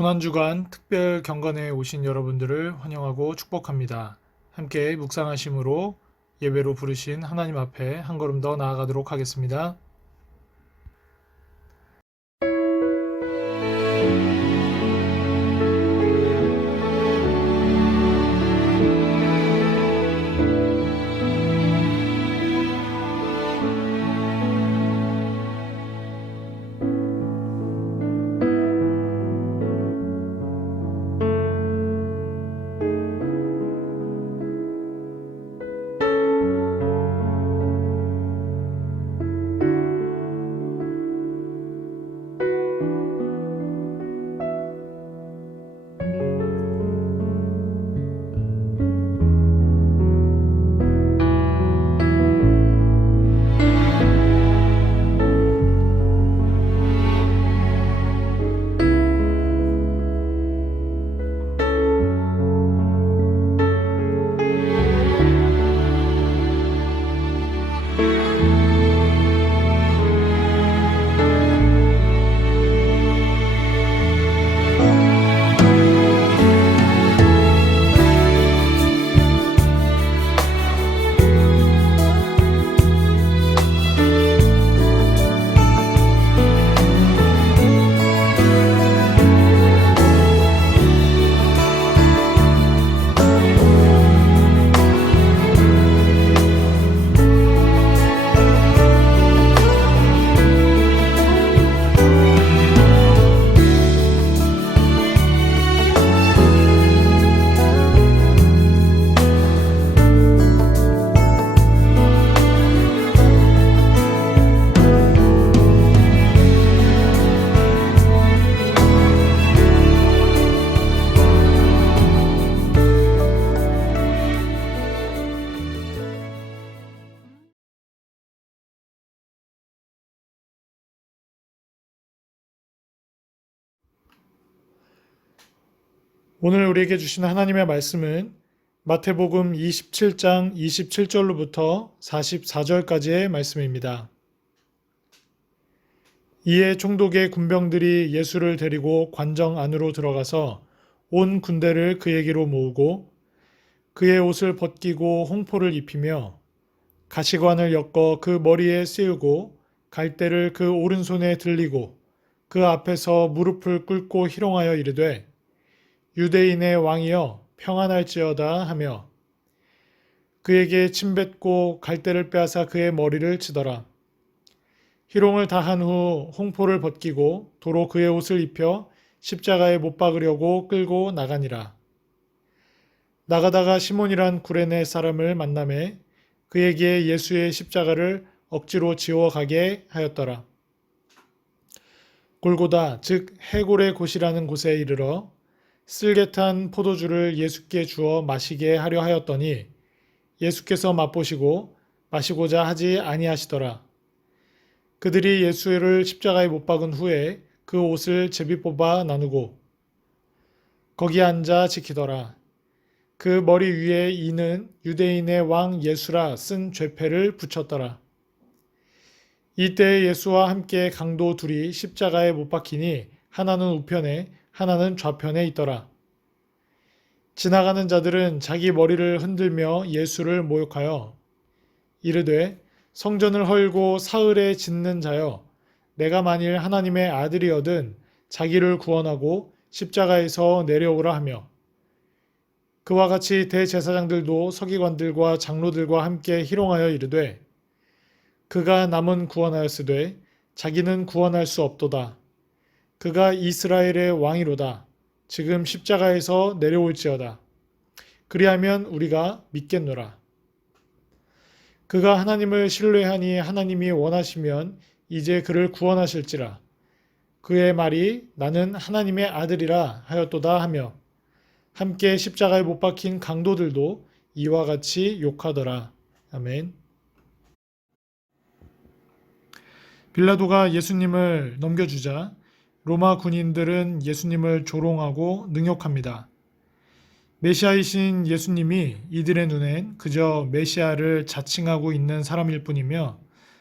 고난주간 특별 경건에 오신 여러분들을 환영하고 축복합니다. 함께 묵상하심으로 예배로 부르신 하나님 앞에 한 걸음 더 나아가도록 하겠습니다. 오늘 우리에게 주신 하나님의 말씀은 마태복음 27장 27절로부터 44절까지의 말씀입니다. 이에 총독의 군병들이 예수를 데리고 관정 안으로 들어가서 온 군대를 그에게로 모으고 그의 옷을 벗기고 홍포를 입히며 가시관을 엮어 그 머리에 씌우고 갈대를 그 오른손에 들리고 그 앞에서 무릎을 꿇고 희롱하여 이르되 유대인의 왕이여 평안할지어다 하며 그에게 침뱉고 갈대를 빼앗아 그의 머리를 치더라. 희롱을 다한 후 홍포를 벗기고 도로 그의 옷을 입혀 십자가에 못 박으려고 끌고 나가니라. 나가다가 시몬이란 구레네 사람을 만나매 그에게 예수의 십자가를 억지로 지워 가게 하였더라. 골고다 즉 해골의 곳이라는 곳에 이르러 쓸개 탄 포도주를 예수께 주어 마시게 하려 하였더니 예수께서 맛보시고 마시고자 하지 아니하시더라. 그들이 예수를 십자가에 못 박은 후에 그 옷을 제비 뽑아 나누고 거기 앉아 지키더라. 그 머리 위에 이는 유대인의 왕 예수라 쓴 죄패를 붙였더라. 이때 예수와 함께 강도 둘이 십자가에 못 박히니 하나는 우편에 하나는 좌편에 있더라. 지나가는 자들은 자기 머리를 흔들며 예수를 모욕하여 이르되 성전을 헐고 사흘에 짓는 자여 내가 만일 하나님의 아들이어든 자기를 구원하고 십자가에서 내려오라 하며 그와 같이 대제사장들도 서기관들과 장로들과 함께 희롱하여 이르되 그가 남은 구원하였으되 자기는 구원할 수 없도다. 그가 이스라엘의 왕이로다. 지금 십자가에서 내려올지어다. 그리하면 우리가 믿겠노라. 그가 하나님을 신뢰하니 하나님이 원하시면 이제 그를 구원하실지라. 그의 말이 나는 하나님의 아들이라 하였도다 하며 함께 십자가에 못 박힌 강도들도 이와 같이 욕하더라. 아멘. 빌라도가 예수님을 넘겨주자 로마 군인들은 예수님을 조롱하고 능욕합니다. 메시아이신 예수님이 이들의 눈엔 그저 메시아를 자칭하고 있는 사람일 뿐이며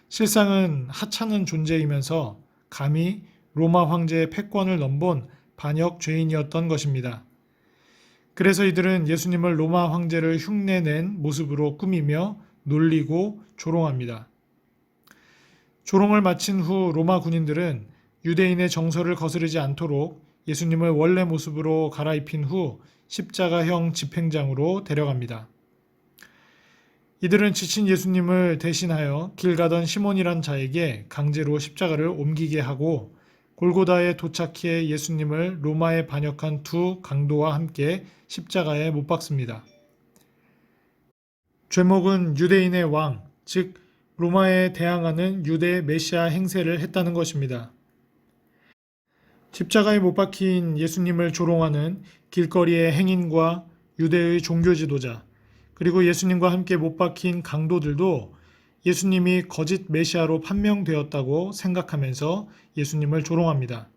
실상은 하찮은 존재이면서 감히 로마 황제의 패권을 넘본 반역 죄인이었던 것입니다. 그래서 이들은 예수님을 로마 황제를 흉내낸 모습으로 꾸미며 놀리고 조롱합니다. 조롱을 마친 후 로마 군인들은 유대인의 정서를 거스르지 않도록 예수님을 원래 모습으로 갈아입힌 후 십자가형 집행장으로 데려갑니다. 이들은 지친 예수님을 대신하여 길 가던 시몬이란 자에게 강제로 십자가를 옮기게 하고 골고다에 도착해 예수님을 로마에 반역한 두 강도와 함께 십자가에 못 박습니다. 죄목은 유대인의 왕, 즉 로마에 대항하는 유대 메시아 행세를 했다는 것입니다. 십자가에 못 박힌 예수님을 조롱하는 길거리의 행인과 유대의 종교 지도자, 그리고 예수님과 함께 못 박힌 강도들도 예수님이 거짓 메시아로 판명되었다고 생각하면서 예수님을 조롱합니다.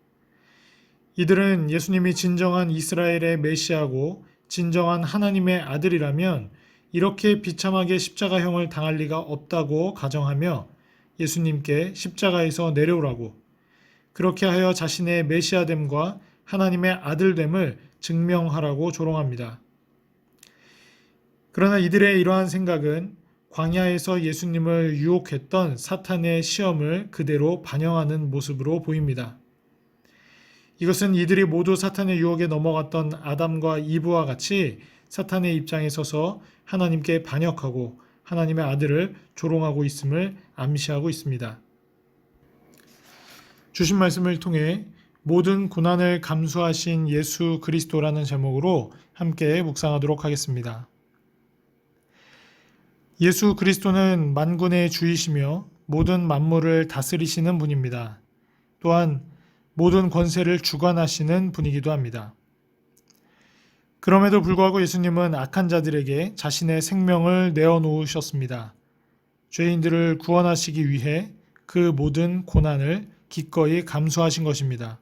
이들은 예수님이 진정한 이스라엘의 메시아고 진정한 하나님의 아들이라면 이렇게 비참하게 십자가형을 당할 리가 없다고 가정하며 예수님께 십자가에서 내려오라고, 그렇게 하여 자신의 메시아됨과 하나님의 아들됨을 증명하라고 조롱합니다. 그러나 이들의 이러한 생각은 광야에서 예수님을 유혹했던 사탄의 시험을 그대로 반영하는 모습으로 보입니다. 이것은 이들이 모두 사탄의 유혹에 넘어갔던 아담과 이브와 같이 사탄의 입장에 서서 하나님께 반역하고 하나님의 아들을 조롱하고 있음을 암시하고 있습니다. 주신 말씀을 통해 모든 고난을 감수하신 예수 그리스도라는 제목으로 함께 묵상하도록 하겠습니다. 예수 그리스도는 만군의 주이시며 모든 만물을 다스리시는 분입니다. 또한 모든 권세를 주관하시는 분이기도 합니다. 그럼에도 불구하고 예수님은 악한 자들에게 자신의 생명을 내어놓으셨습니다. 죄인들을 구원하시기 위해 그 모든 고난을 기꺼이 감수하신 것입니다.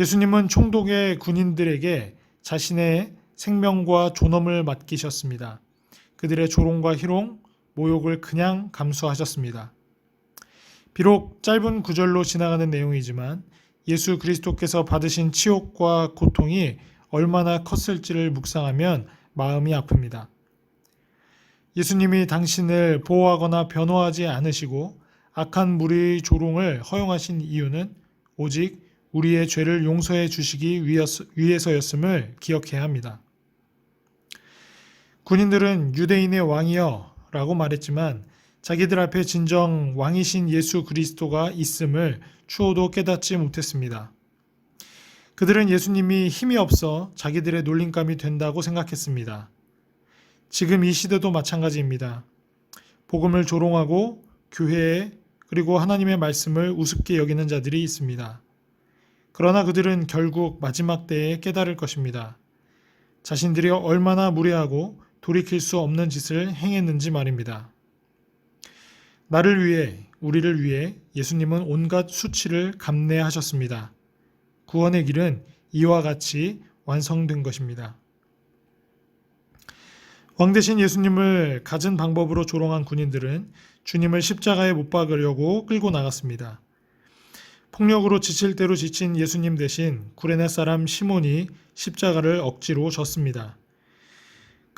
예수님은 총독의 군인들에게 자신의 생명과 존엄을 맡기셨습니다. 그들의 조롱과 희롱, 모욕을 그냥 감수하셨습니다. 비록 짧은 구절로 지나가는 내용이지만 예수 그리스도께서 받으신 치욕과 고통이 얼마나 컸을지를 묵상하면 마음이 아픕니다. 예수님이 당신을 보호하거나 변호하지 않으시고 악한 무리의 조롱을 허용하신 이유는 오직 우리의 죄를 용서해 주시기 위해서였음을 기억해야 합니다. 군인들은 유대인의 왕이여 라고 말했지만 자기들 앞에 진정 왕이신 예수 그리스도가 있음을 추호도 깨닫지 못했습니다. 그들은 예수님이 힘이 없어 자기들의 놀림감이 된다고 생각했습니다. 지금 이 시대도 마찬가지입니다. 복음을 조롱하고 교회에 그리고 하나님의 말씀을 우습게 여기는 자들이 있습니다. 그러나 그들은 결국 마지막 때에 깨달을 것입니다. 자신들이 얼마나 무례하고 돌이킬 수 없는 짓을 행했는지 말입니다. 나를 위해, 우리를 위해 예수님은 온갖 수치를 감내하셨습니다. 구원의 길은 이와 같이 완성된 것입니다. 왕 대신 예수님을 갖은 방법으로 조롱한 군인들은 주님을 십자가에 못 박으려고 끌고 나갔습니다. 폭력으로 지칠 대로 지친 예수님 대신 구레네 사람 시몬이 십자가를 억지로 졌습니다.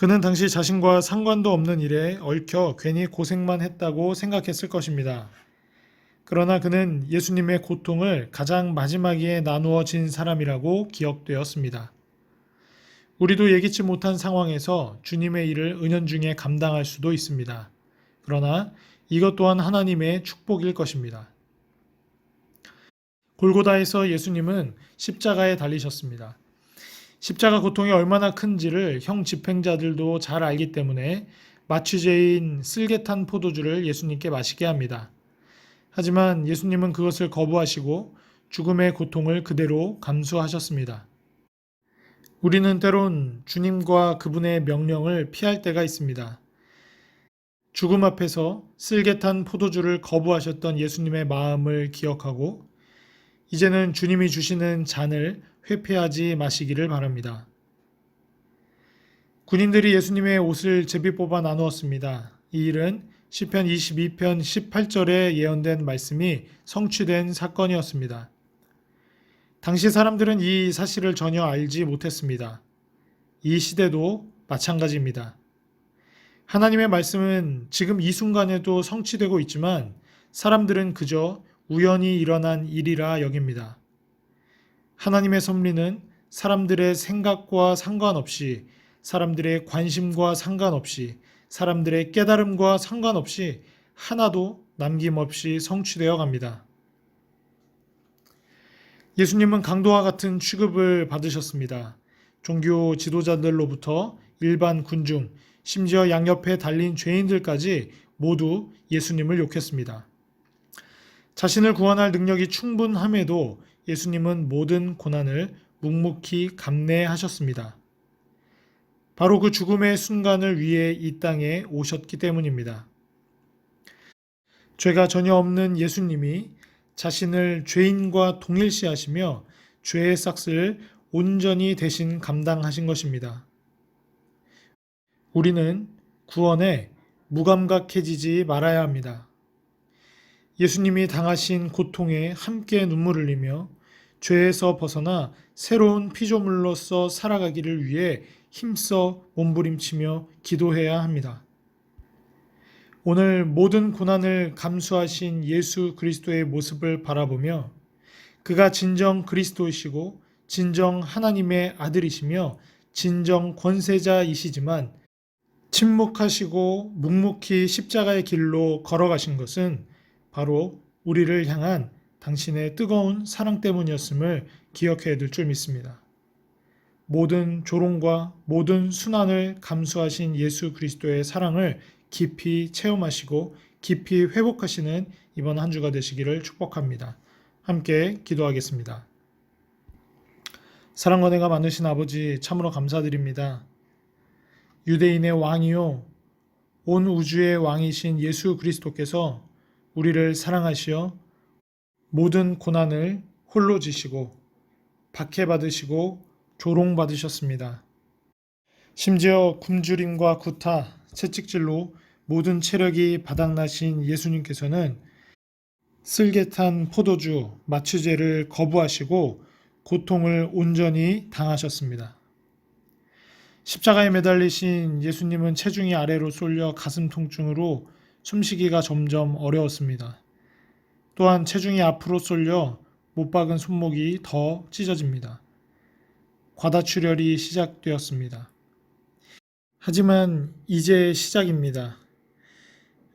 그는 당시 자신과 상관도 없는 일에 얽혀 괜히 고생만 했다고 생각했을 것입니다. 그러나 그는 예수님의 고통을 가장 마지막에 나누어진 사람이라고 기억되었습니다. 우리도 예기치 못한 상황에서 주님의 일을 은연중에 감당할 수도 있습니다. 그러나 이것 또한 하나님의 축복일 것입니다. 골고다에서 예수님은 십자가에 달리셨습니다. 십자가 고통이 얼마나 큰지를 형 집행자들도 잘 알기 때문에 마취제인 쓸개탄 포도주를 예수님께 마시게 합니다. 하지만 예수님은 그것을 거부하시고 죽음의 고통을 그대로 감수하셨습니다. 우리는 때론 주님과 그분의 명령을 피할 때가 있습니다. 죽음 앞에서 쓸개탄 포도주를 거부하셨던 예수님의 마음을 기억하고 이제는 주님이 주시는 잔을 회피하지 마시기를 바랍니다. 군인들이 예수님의 옷을 제비 뽑아 나누었습니다. 이 일은 시편 22편 18절에 예언된 말씀이 성취된 사건이었습니다. 당시 사람들은 이 사실을 전혀 알지 못했습니다. 이 시대도 마찬가지입니다. 하나님의 말씀은 지금 이 순간에도 성취되고 있지만 사람들은 그저 우연히 일어난 일이라 여깁니다. 하나님의 섭리는 사람들의 생각과 상관없이, 사람들의 관심과 상관없이, 사람들의 깨달음과 상관없이 하나도 남김없이 성취되어 갑니다. 예수님은 강도와 같은 취급을 받으셨습니다. 종교 지도자들로부터 일반 군중, 심지어 양옆에 달린 죄인들까지 모두 예수님을 욕했습니다. 자신을 구원할 능력이 충분함에도 예수님은 모든 고난을 묵묵히 감내하셨습니다. 바로 그 죽음의 순간을 위해 이 땅에 오셨기 때문입니다. 죄가 전혀 없는 예수님이 자신을 죄인과 동일시하시며 죄의 삭을 온전히 대신 감당하신 것입니다. 우리는 구원에 무감각해지지 말아야 합니다. 예수님이 당하신 고통에 함께 눈물을 흘리며 죄에서 벗어나 새로운 피조물로서 살아가기를 위해 힘써 몸부림치며 기도해야 합니다. 오늘 모든 고난을 감수하신 예수 그리스도의 모습을 바라보며 그가 진정 그리스도이시고 진정 하나님의 아들이시며 진정 권세자이시지만 침묵하시고 묵묵히 십자가의 길로 걸어가신 것은 바로 우리를 향한 당신의 뜨거운 사랑 때문이었음을 기억해야 될 줄 믿습니다. 모든 조롱과 모든 순환을 감수하신 예수 그리스도의 사랑을 깊이 체험하시고 깊이 회복하시는 이번 한 주가 되시기를 축복합니다. 함께 기도하겠습니다. 사랑과 은혜가 많으신 아버지 참으로 감사드립니다. 유대인의 왕이요 온 우주의 왕이신 예수 그리스도께서 우리를 사랑하시어 모든 고난을 홀로 지시고 박해받으시고 조롱받으셨습니다. 심지어 굶주림과 구타, 채찍질로 모든 체력이 바닥나신 예수님께서는 쓸개탄 포도주, 마취제를 거부하시고 고통을 온전히 당하셨습니다. 십자가에 매달리신 예수님은 체중이 아래로 쏠려 가슴 통증으로 숨쉬기가 점점 어려웠습니다. 또한 체중이 앞으로 쏠려 못 박은 손목이 더 찢어집니다. 과다출혈이 시작되었습니다. 하지만 이제 시작입니다.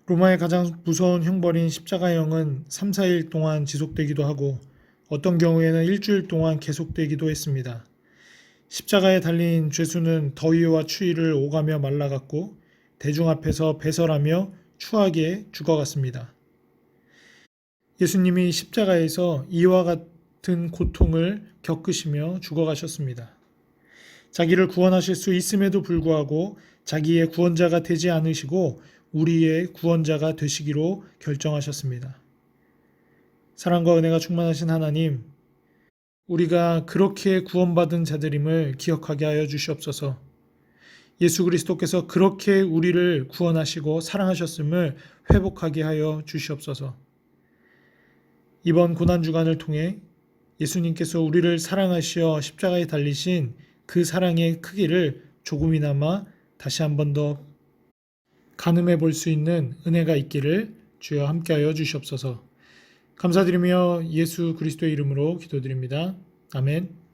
로마의 가장 무서운 형벌인 십자가형은 3, 4일 동안 지속되기도 하고 어떤 경우에는 일주일 동안 계속되기도 했습니다. 십자가에 달린 죄수는 더위와 추위를 오가며 말라갔고 대중 앞에서 배설하며 추하게 죽어갔습니다. 예수님이 십자가에서 이와 같은 고통을 겪으시며 죽어가셨습니다. 자기를 구원하실 수 있음에도 불구하고 자기의 구원자가 되지 않으시고 우리의 구원자가 되시기로 결정하셨습니다. 사랑과 은혜가 충만하신 하나님, 우리가 그렇게 구원받은 자들임을 기억하게 하여 주시옵소서. 예수 그리스도께서 그렇게 우리를 구원하시고 사랑하셨음을 회복하게 하여 주시옵소서. 이번 고난주간을 통해 예수님께서 우리를 사랑하시어 십자가에 달리신 그 사랑의 크기를 조금이나마 다시 한 번 더 가늠해 볼 수 있는 은혜가 있기를 주여 함께하여 주시옵소서. 감사드리며 예수 그리스도의 이름으로 기도드립니다. 아멘.